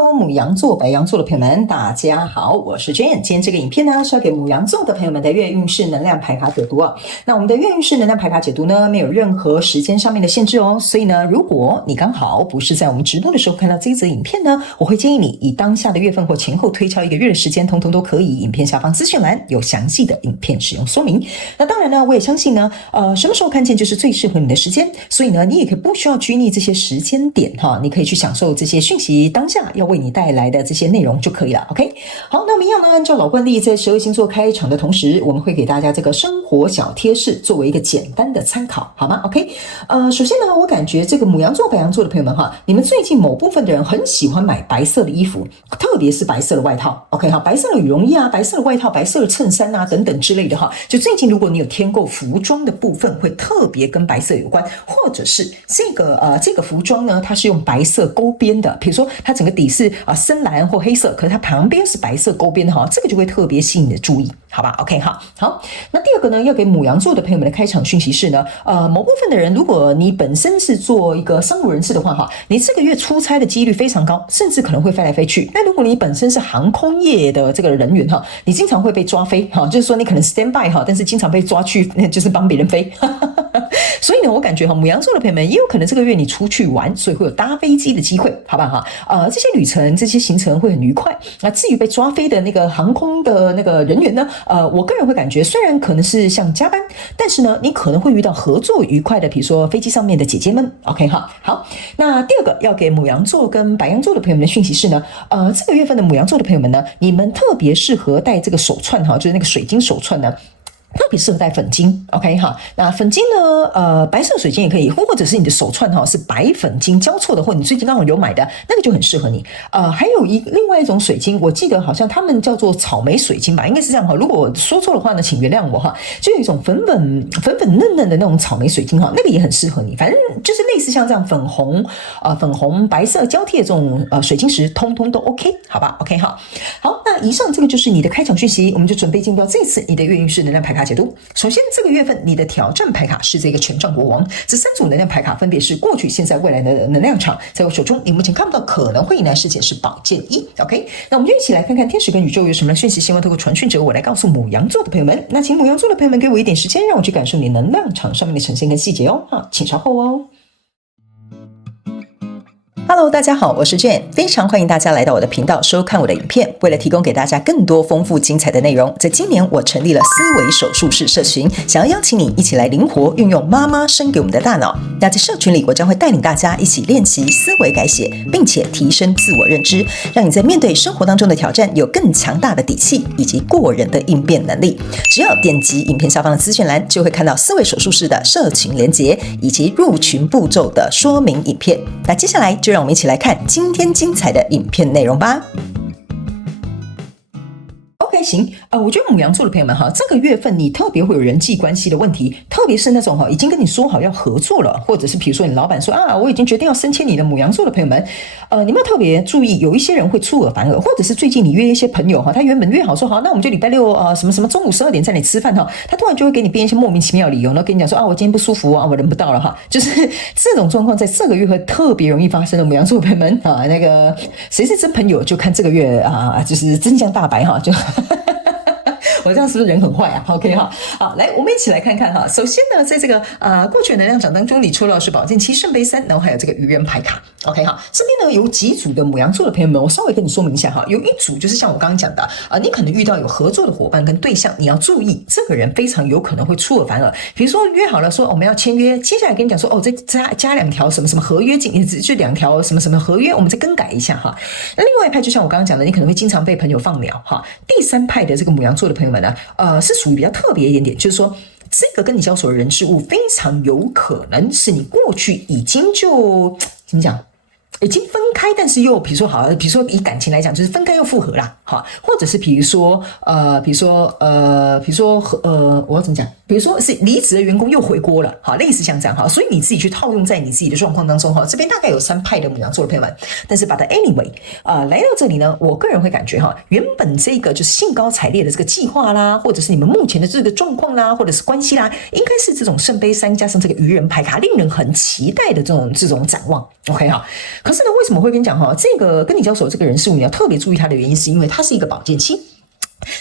Hello，母羊座、白羊座的朋友们，大家好，我是 Jane。今天这个影片呢是要给母羊座的朋友们的月运势能量牌卡解读哦。那我们的月运势能量牌卡解读呢，没有任何时间上面的限制哦。所以呢，如果你刚好不是在我们直播的时候看到这一则影片呢，我会建议你以当下的月份或前后推敲1个月的时间，通通都可以。影片下方资讯栏有详细的影片使用说明。那当然呢，我也相信呢，什么时候看见就是最适合你的时间。所以呢，你也可以不需要拘泥这些时间点哈，你可以去享受这些讯息当下要为你带来的这些内容就可以了 OK。 好，那我们一样呢，按照老惯例，在12星座开场的同时，我们会给大家这个生活小贴士作为一个简单的参考，好吗 OK。 首先呢，我感觉这个牡羊座白羊座的朋友们哈，你们最近某部分的人很喜欢买白色的衣服，特别是白色的外套 OK 哈，白色的羽绒衣啊，白色的外套，白色的衬衫啊等等之类的哈，就最近如果你有添购服装的部分，会特别跟白色有关，或者是这个服装呢，它是用白色勾边的，比如说它整个底是深蓝或黑色，可是它旁边是白色勾边的哈，这个就会特别吸引你的注意，好吧 OK 好。那第二个呢，要给牡羊座的朋友们的开场讯息是呢，某部分的人，如果你本身是做一个商务人士的话哈，你这个月出差的几率非常高，甚至可能会飞来飞去。那如果你本身是航空业的这个人员哈，你经常会被抓飞哈，就是说你可能 stand by 哈，但是经常被抓去就是帮别人飞所以呢，我感觉牡羊座的朋友们也有可能这个月你出去玩，所以会有搭飞机的机会，好不好这些旅程、这些行程会很愉快。那至于被抓飞的那个航空的那个人员呢，我个人会感觉，虽然可能是像加班，但是呢，你可能会遇到合作愉快的，比如说飞机上面的姐姐们 ，OK 哈。好，那第二个要给牡羊座跟白羊座的朋友们的讯息是呢，这个月份的牡羊座的朋友们呢，你们特别适合戴这个手串哈，就是那个水晶手串呢。特别适合戴粉金 OK 哈，那粉金呢白色水晶也可以，或者是你的手串是白粉金交错的，或你最近刚好有买的那个就很适合你。还有另外一种水晶，我记得好像他们叫做草莓水晶吧，应该是这样哈，如果我说错的话呢，请原谅我哈。就有一种粉粉嫩嫩的那种草莓水晶哈，那个也很适合你，反正就是类似像这样粉红白色交替的这种水晶石，通通都 OK 好吧 OK 好。好，那以上这个就是你的开场讯息，我们就准备进入到这次你的月运势能量牌卡解读。首先这个月份你的挑战牌卡是这个权杖国王，这3组能量牌卡分别是过去、现在、未来的能量场，在我手中你目前看不到可能会迎来事件是宝剑1 OK。 那我们就一起来看看天使跟宇宙有什么讯息，希望透过传讯者我来告诉牡羊座的朋友们。那请牡羊座的朋友们给我一点时间，让我去感受你能量场上面的呈现跟细节哦，请稍后哦。Hello， 大家好，我是 Jane， 非常欢迎大家来到我的频道收看我的影片。为了提供给大家更多丰富精彩的内容，在今年我成立了思维手术室社群，想要邀请你一起来灵活运用妈妈生给我们的大脑。那在社群里，我将会带领大家一起练习思维改写，并且提升自我认知，让你在面对生活当中的挑战有更强大的底气以及过人的应变能力。只要点击影片下方的资讯栏，就会看到思维手术室的社群连结以及入群步骤的说明影片。那接下来就让我们一起来看今天精彩的影片内容吧。OK， 行，我觉得牡羊座的朋友们哈，这个月份你特别会有人际关系的问题，特别是那种已经跟你说好要合作了，或者是比如说你老板说我已经决定要升迁你的牡羊座的朋友们，你们要特别注意，有一些人会出尔反尔，或者是最近你约一些朋友哈，他原本约好说好，那我们就礼拜六什么什么中午12点在那里吃饭哈，他突然就会给你编一些莫名其妙的理由，然后跟你讲说我今天不舒服我人不到了哈，就是这种状况在这个月会特别容易发生的。牡羊座的朋友们那个谁是真朋友，就看这个月就是真相大白哈，就我这样是不是人很坏啊 ？OK 哈，好，来，我们一起来看看哈。首先呢，在这个过去的能量场当中，你抽到的是宝剑7、圣杯3，然后还有这个愚人牌卡。OK 哈，这边呢有几组的牡羊座的朋友们，我稍微跟你说明一下哈。有一组就是像我刚刚讲的你可能遇到有合作的伙伴跟对象，你要注意，这个人非常有可能会出尔反尔。比如说约好了说我们要签约，接下来跟你讲说再加2条什么什么合约进，就2条什么什么合约，我们再更改一下哈。那另外一派就像我刚刚讲的，你可能会经常被朋友放鸟哈。第三派的这个牡羊座的朋友们呢，是属于比较特别一点点，就是说这个跟你交手的人事物非常有可能是你过去已经就怎么讲，已经分开，但是又比如说以感情来讲，就是分开又复合啦，哈，或者是比如说我要怎么讲？比如说是离职的员工又回锅了，好，类似像这样哈，所以你自己去套用在你自己的状况当中哈。这边大概有3派的牡羊座的朋友们，但是把它 anyway 来到这里呢，我个人会感觉哈，原本这个就是兴高采烈的这个计划啦，或者是你们目前的这个状况啦，或者是关系啦，应该是这种圣杯3加上这个愚人牌卡，令人很期待的这种展望。OK 哈，可是呢，为什么会跟你讲哈，这个跟你交手这个人事物你要特别注意他的原因，是因为他是一个宝剑七。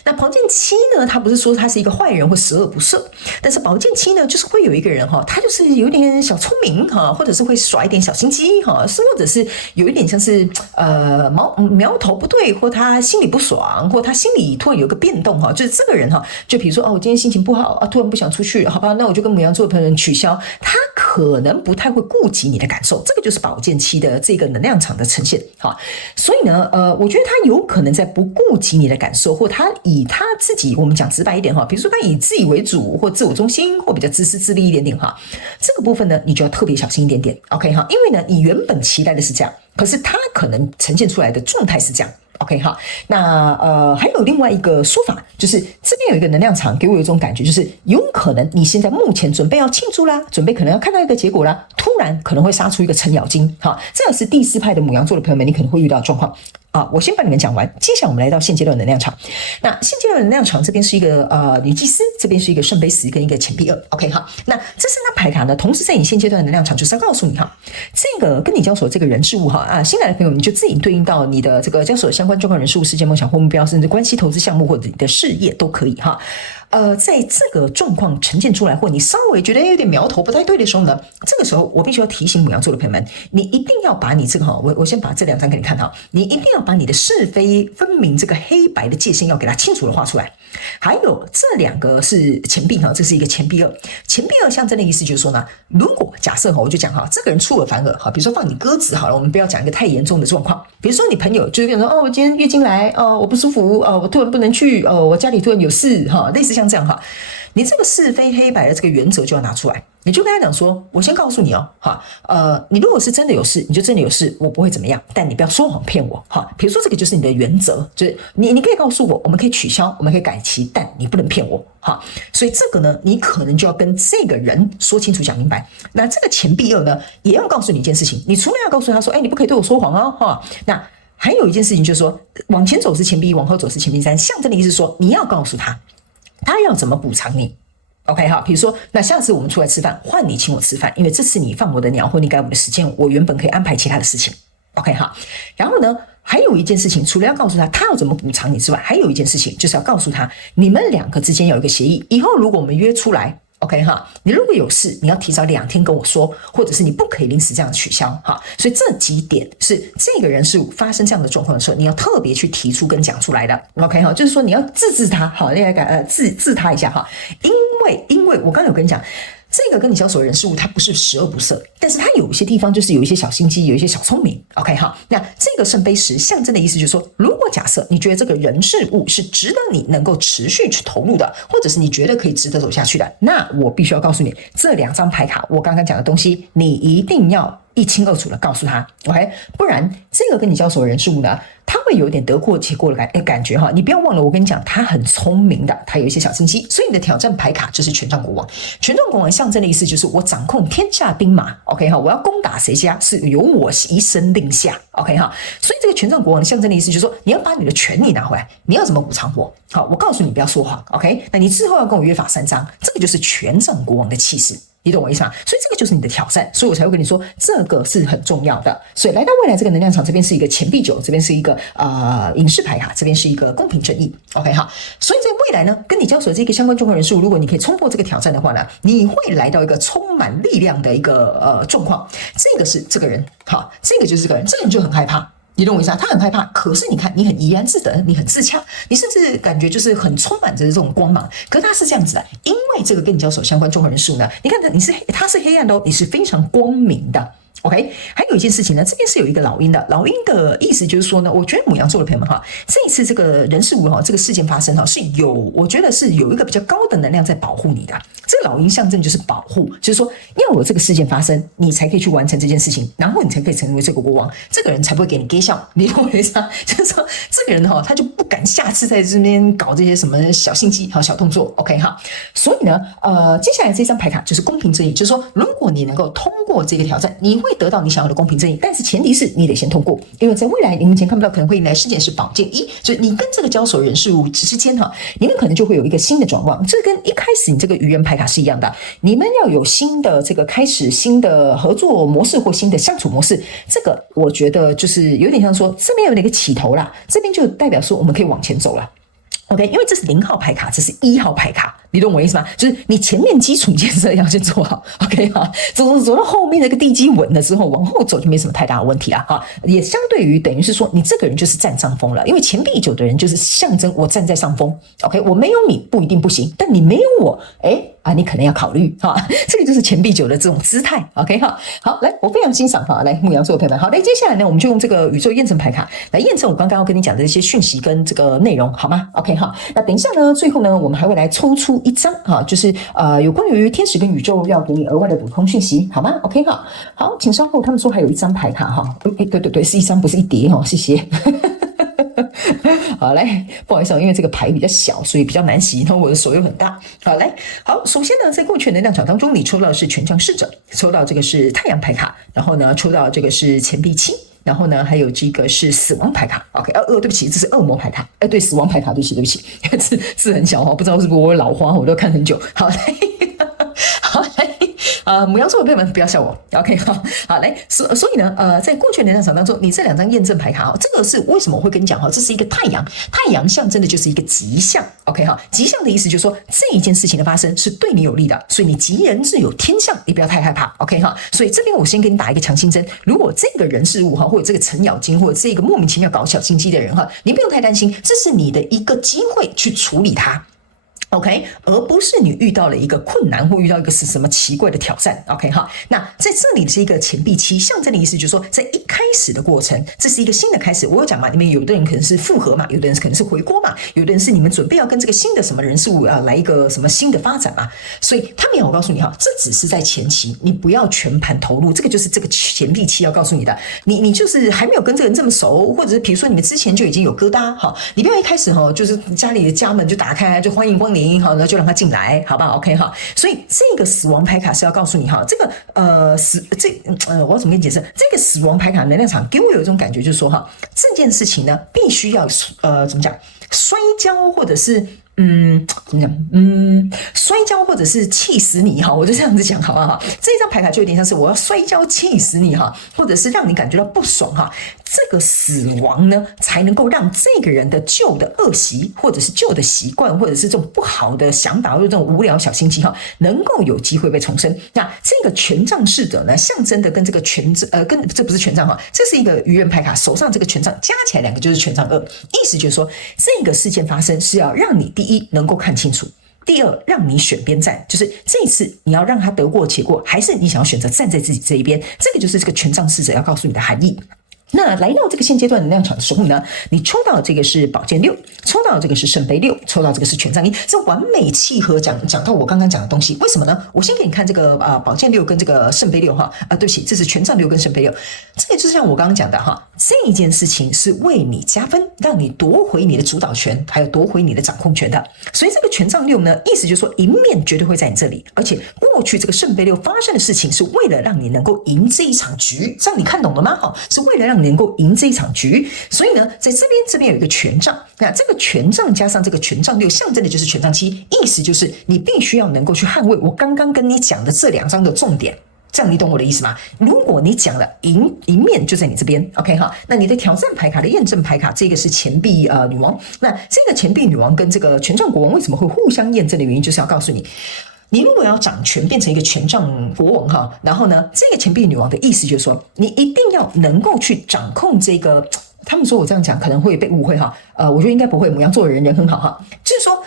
那宝剑七呢，他不是说他是一个坏人或十恶不赦，但是宝剑七呢，就是会有一个人哈，他就是有点小聪明哈，或者是会耍一点小心机哈，或者是有一点像是苗头不对，或他心里不爽，或他心里突然有个变动哈，就是这个人哈，就比如说我今天心情不好突然不想出去，好吧，那我就跟牡羊座的朋友取消，他可能不太会顾及你的感受，这个就是宝剑七的这个能量场的呈现哈。所以呢，我觉得他有可能在不顾及你的感受，或他以他自己，我们讲直白一点哈，比如说他以自以为主，或自我中心，或比较自私自利一点点哈，这个部分呢，你就要特别小心一点点 ，OK 哈，因为呢，你原本期待的是这样，可是他可能呈现出来的状态是这样。OK 哈，那还有另外一个说法，就是这边有一个能量场，给我有一种感觉，就是有可能你现在目前准备要庆祝啦，准备可能要看到一个结果啦，突然可能会杀出一个程咬金，哈，这也是第4派的牡羊座的朋友们，你可能会遇到的状况。我先把你们讲完，接下来我们来到现阶段的能量场。那现阶段的能量场这边是一个女祭司，这边是一个圣杯10跟一个钱币2。OK 哈，那这3张牌卡呢，同时在你现阶段的能量场就是要告诉你哈，这个跟你交手这个人事物哈新来的朋友，你就自己对应到你的这个交手相关状况人事物、事件、梦想或目标，甚至关系、投资项目或者你的事业都可以哈。在这个状况呈现出来，或你稍微觉得有点苗头不太对的时候呢，这个时候我必须要提醒牡羊座的朋友们，你一定要把你这个我先把这2张给你看哈，你一定要把你的是非分明这个黑白的界限要给它清楚的画出来。还有这2个是钱币哈，这是一个钱币2，钱币2象征的意思就是说呢，如果假设我就讲哈，这个人出尔反尔哈，比如说放你鸽子好了，我们不要讲一个太严重的状况，比如说你朋友就是跟你说我今天月经来我不舒服我突然不能去我家里突然有事哈，类似像这样哈，你这个是非黑白的这个原则就要拿出来，你就跟他讲说，我先告诉你你如果是真的有事，你就真的有事，我不会怎么样，但你不要说谎骗我哈。比如说这个就是你的原则，就是你可以告诉我，我们可以取消，我们可以改期，但你不能骗我哈。所以这个呢，你可能就要跟这个人说清楚讲明白。那这个钱币2呢，也要告诉你一件事情，你除了要告诉他说，你不可以对我说谎哈。那还有一件事情就是说，往前走是钱币1，往后走是钱币3，象征的意思是说，你要告诉他要怎么补偿你。OK 哈，比如说，那下次我们出来吃饭，换你请我吃饭，因为这次你放我的鸟或你改我的时间，我原本可以安排其他的事情。OK 哈，然后呢，还有一件事情，除了要告诉他要怎么补偿你之外，还有一件事情就是要告诉他，你们2个之间有一个协议，以后如果我们约出来。OK 哈，你如果有事，你要提早2天跟我说，或者是你不可以临时这样取消哈。所以这几点是这个人事物发生这样的状况的时候，你要特别去提出跟讲出来的。OK 哈，就是说你要制他，好，你来制他一下哈，因为我刚刚有跟你讲。这个跟你交手的人事物，他不是十恶不赦，但是他有一些地方就是有一些小心机，有一些小聪明。OK 哈，那这个圣杯10象征的意思就是说，如果假设你觉得这个人事物是值得你能够持续去投入的，或者是你觉得可以值得走下去的，那我必须要告诉你，这2张牌卡我刚刚讲的东西，你一定要一清二楚的告诉他 ，OK， 不然这个跟你交手的人事物呢，他会有点得过且过的感觉哈。你不要忘了，我跟你讲，他很聪明的，他有一些小心机，所以你的挑战牌卡就是权杖国王。权杖国王象征的意思就是我掌控天下兵马 ，OK 哈，我要攻打谁家是由我一声令下 ，OK 哈。所以这个权杖国王的象征的意思就是说，你要把你的权利拿回来，你要怎么补偿我？好，我告诉你不要说谎 ，OK， 那你之后要跟我约法3章，这个就是权杖国王的气势。你懂我意思吗？所以这个就是你的挑战，所以我才会跟你说这个是很重要的。所以来到未来这个能量场，这边是一个钱币9，这边是一个隐士牌卡，这边是一个公平正义。OK 好，所以在未来呢，跟你交手这个相关状况人数，如果你可以冲破这个挑战的话呢，你会来到一个充满力量的一个状况。这个是这个人，好，这个就是这个人，这个人就很害怕。你懂我意思啊？他很害怕，可是你看，你很怡然自得，你很自洽，你甚至感觉就是很充满着这种光芒。可是他是这样子的，因为这个跟你交手相关状况人数呢，你看他是黑暗的哦，你是非常光明的。OK， 还有一件事情呢，这边是有一个老鹰的，老鹰的意思就是说呢，我觉得牡羊座的朋友们哈，这一次这个人事物哈，这个事件发生哈，是有，我觉得是有一个比较高的能量在保护你的。这个老鹰象征就是保护，就是说要有这个事件发生，你才可以去完成这件事情，然后你才可以成为这个国王，这个人才不会给你给笑，你懂我意思吗？就是说这个人哈，他就不敢下次在这边搞这些什么小心机和小动作 ，OK 哈。所以呢，接下来这张牌卡就是公平正义，就是说如果你能够通过这个挑战，你会得到你想要的公平正义，但是前提是你得先通过，因为在未来你目前看不到可能会迎来事件是宝剑一，就是你跟这个交手人事物之间哈，你们可能就会有一个新的转弯，这跟一开始你这个愚人牌卡是一样的，你们要有新的这个开始，新的合作模式或新的相处模式，这个我觉得就是有点像说这边有那个起头啦，这边就代表说我们可以往前走了。OK， 因为这是0号牌卡，这是1号牌卡，你懂我意思吗？就是你前面基础建设要先做好 ，OK 哈，走到后面那个地基稳了之后，往后走就没什么太大的问题了哈。也相对于等于是说，你这个人就是占上风了，因为钱币9的人就是象征我站在上风 ，OK， 我没有你不一定不行，但你没有我，你可能要考虑哈，这个就是钱币9的这种姿态 ，OK 哈。好，来，我非常欣赏哈，来牧羊座的朋友们，好，来接下来呢，我们就用这个宇宙验证牌卡来验证我刚刚要跟你讲的一些讯息跟这个内容，好吗 ？OK 哈，那等一下呢，最后呢，我们还会来抽出一张哈，就是有关于天使跟宇宙要给你额外的补充讯息，好吗 ？OK 哈，好，请稍后，他们说还有一张牌卡哈，对，是一张不是一叠哈，谢谢。好，来，不好意思，因为这个牌比较小，所以比较难洗，然后我的手又很大。好，来，好，首先呢，在过去能量场当中，你抽到的是权杖侍者，抽到这个是太阳牌卡，然后呢，抽到这个是钱币7，然后呢，还有这个是死亡牌卡。OK，对不起，这是恶魔牌卡。对，死亡牌卡，对不起，字很小哈，不知道是不是我老花，我都看很久。好，来，好来。牡羊座的朋友们不要笑我 ，OK 好来，所以呢，在过去的能量场当中，你这2张验证牌卡这个是为什么我会跟你讲这是一个太阳，太阳象征的就是一个吉象 ，OK 吉象的意思就是说这一件事情的发生是对你有利的，所以你吉人自有天相，你不要太害怕 ，OK 所以这边我先给你打一个强心针，如果这个人事物或者这个程咬金或者这个莫名其妙搞小心机的人你不用太担心，这是你的一个机会去处理它。OK， 而不是你遇到了一个困难或遇到一个是什么奇怪的挑战 ，OK 哈。那在这里是一个钱币7，象征的意思就是说，在一开始的过程，这是一个新的开始。我有讲嘛，你们有的人可能是复合嘛，有的人可能是回锅嘛，有的人是你们准备要跟这个新的什么人事物来一个什么新的发展嘛。所以他们我告诉你这只是在前期，你不要全盘投入。这个就是这个钱币7要告诉你的，你就是还没有跟这个人这么熟，或者是比如说你们之前就已经有疙瘩你不要一开始就是家里的家门就打开就欢迎光临。那就让他进来，好不好 ？OK 所以这个死亡牌卡是要告诉你这个我要怎么跟你解释？这个死亡牌卡能量场给我有一种感觉，就是说这件事情呢，必须要怎么讲，摔跤或者是。怎么讲？摔跤或者是气死你我就这样子讲好不好？这张牌卡就有点像是我要摔跤气死你或者是让你感觉到不爽这个死亡呢，才能够让这个人的旧的恶习，或者是旧的习惯，或者是这种不好的想法，或者这种无聊小心机能够有机会被重生。那这个权杖侍者呢，象征的跟这个跟这不是权杖这是一个愚人牌卡，手上这个权杖加起来2个就是权杖2，意思就是说这个事件发生是要让你第一能够看清楚。第二，让你选边站，就是这一次你要让他得过且过，还是你想要选择站在自己这一边？这个就是这个权杖侍者要告诉你的含义。那来到这个现阶段能量场的时候呢，你抽到这个是宝剑6，抽到这个是圣杯6，抽到这个是权杖1，这完美契合讲到我刚刚讲的东西。为什么呢？我先给你看这个宝剑6跟这个圣杯6对不起，这是权杖6跟圣杯6，这个就是像我刚刚讲的这一件事情是为你加分，让你夺回你的主导权，还有夺回你的掌控权的。所以这个权杖6呢，意思就是说赢面绝对会在你这里，而且过去这个圣杯6发生的事情是为了让你能够赢这一场局，这样你看懂了吗？是为了让你能够赢这一场局。所以呢，在这边有一个权杖，那这个权杖加上这个权杖6，象征的就是权杖7，意思就是你必须要能够去捍卫我刚刚跟你讲的这2张的重点。这样你懂我的意思吗？如果你讲了赢面就在你这边 ，OK 那你的挑战牌卡的验证牌卡，这个是钱币女王。那这个钱币女王跟这个权杖国王为什么会互相验证的原因，就是要告诉你。你如果要掌权变成一个权杖国王然后呢，这个钱币女王的意思就是说，你一定要能够去掌控这个。他们说我这样讲可能会被误会我觉得应该不会，牡羊座的人很好就是说。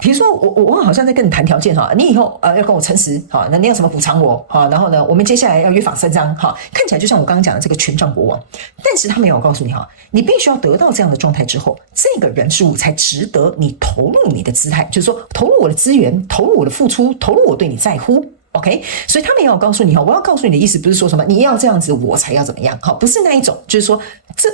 比如说我好像在跟你谈条件哈，你以后要跟我诚实哈，那你有什么补偿我哈？然后呢，我们接下来要约法三章哈，看起来就像我刚刚讲的这个权杖国王，但是他没有告诉你哈，你必须要得到这样的状态之后，这个人事物才值得你投入你的姿态，就是说投入我的资源，投入我的付出，投入我对你在乎。OK， 所以他们也要告诉你哈，我要告诉你的意思不是说什么你要这样子我才要怎么样哈，不是那一种，就是说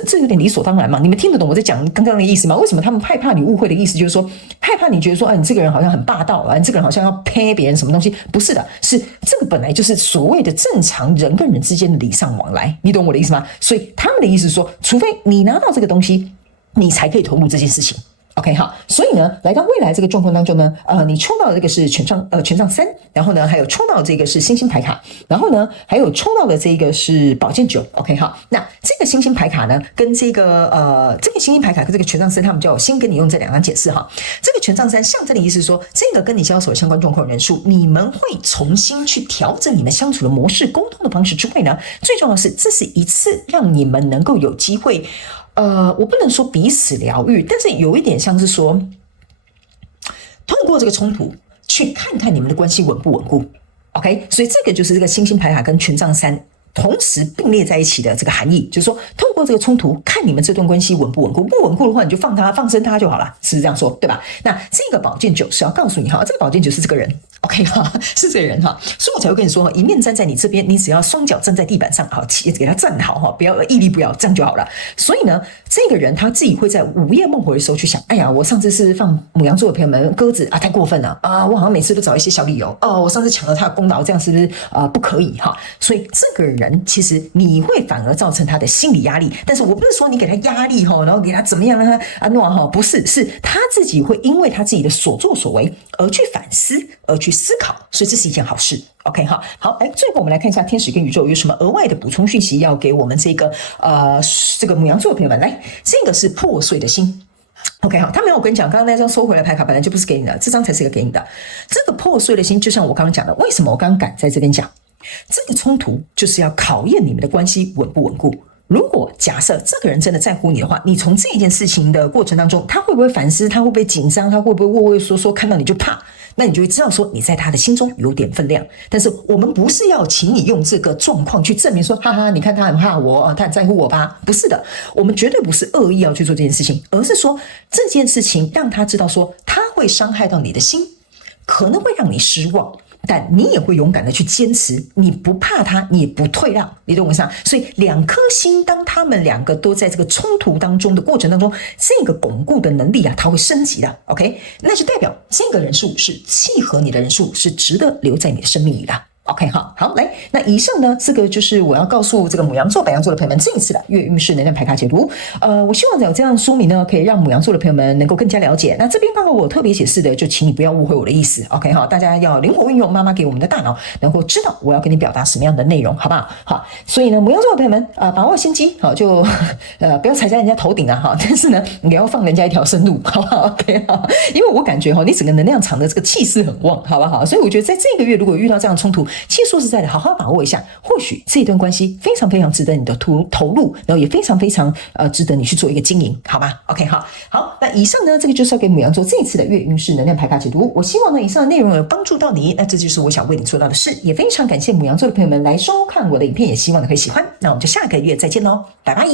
这有点理所当然嘛，你们听得懂我在讲刚刚的意思吗？为什么他们害怕你误会的意思就是说害怕你觉得说，你这个人好像很霸道啊，你这个人好像要呸别人什么东西？不是的，是这个本来就是所谓的正常人跟人之间的礼尚往来，你懂我的意思吗？所以他们的意思是说，除非你拿到这个东西，你才可以投入这件事情。OK 好，所以呢，来到未来这个状况当中呢，你抽到的这个是权杖3，然后呢，还有抽到这个是星星牌卡，然后呢，还有抽到的这个是宝剑9。OK 好，那这个星星牌卡呢，跟这个星星牌卡跟这个权杖3，他们就要先跟你用这两张解释哈。这个权杖3象征的意思是说，这个跟你交手的相关状况人数，你们会重新去调整你们相处的模式、沟通的方式之外呢，最重要的是，这是一次让你们能够有机会。我不能说彼此疗愈，但是有一点像是说，透过这个冲突去看看你们的关系稳不稳固。OK， 所以这个就是这个星星牌卡跟权杖3同时并列在一起的这个含义，就是说，透过这个冲突看你们这段关系稳不稳固，不稳固的话，你就放生他就好了，是这样说对吧？那这个宝剑9是要告诉你哈，这个宝剑9是这个人。OK 哈，是这个人哈，所以我才会跟你说，一面站在你这边，你只要双脚站在地板上，好，给他站好哈，不要屹立不摇，这样就好了。所以呢，这个人他自己会在午夜梦回的时候去想，哎呀，我上次是放牡羊座的朋友们鸽子啊，太过分了啊，我好像每次都找一些小理由哦，我上次抢了他的功劳，这样是不是不可以哈？所以这个人其实你会反而造成他的心理压力，但是我不是说你给他压力哈，然后给他怎么样让他弄哈，不是，是他自己会因为他自己的所作所为而去反思，而去思考，所以这是一件好事。OK 好，来，最后我们来看一下天使跟宇宙有什么额外的补充讯息要给我们这个牡羊座的朋友们。来，这个是破碎的心。OK 好，他没有跟你讲，刚刚那张收回来牌卡本来就不是给你的，这张才是一个给你的。这个破碎的心，就像我刚刚讲的，为什么我刚刚敢在这边讲，这个冲突就是要考验你们的关系稳不稳固。如果假设这个人真的在乎你的话，你从这件事情的过程当中，他会不会反思？他会不会紧张？他会不会畏畏缩缩？看到你就怕？那你就会知道说你在他的心中有点分量。但是我们不是要请你用这个状况去证明说，哈哈，你看他很怕我，他很在乎我吧？不是的，我们绝对不是恶意要去做这件事情，而是说这件事情让他知道说，他会伤害到你的心，可能会让你失望。但你也会勇敢的去坚持，你不怕他，你也不退让，你懂我意思吗？所以两颗心，当他们两个都在这个冲突当中的过程当中，这个巩固的能力啊，它会升级的。OK， 那就代表这个人数是契合你的人数，是值得留在你的生命里的。OK 好，来，那以上呢，这个就是我要告诉这个牡羊座、白羊座的朋友们这一次的月运势能量牌卡解读。我希望有这样的说明呢，可以让牡羊座的朋友们能够更加了解。那这边刚好我特别解释的，就请你不要误会我的意思。OK 好，大家要灵活运用妈妈给我们的大脑，能够知道我要跟你表达什么样的内容，好不好？好，所以呢，牡羊座的朋友们把握先机，好，就不要踩在人家头顶啊，哈，但是呢，你要放人家一条生路，好不好 ？OK 好，因为我感觉你整个能量场的这个气势很旺，好不好？所以我觉得在这个月如果遇到这样的冲突，其实说实在的，好好把握一下，或许这段关系非常非常值得你的投入，然后也非常非常值得你去做一个经营，好吗 ？OK 好，那以上呢，这个就是要给牡羊座这一次的月运势能量牌卡解读。我希望呢，以上的内容有帮助到你，那这就是我想为你做到的事，也非常感谢牡羊座的朋友们来收看我的影片，也希望你会喜欢。那我们就下个月再见喽，拜拜。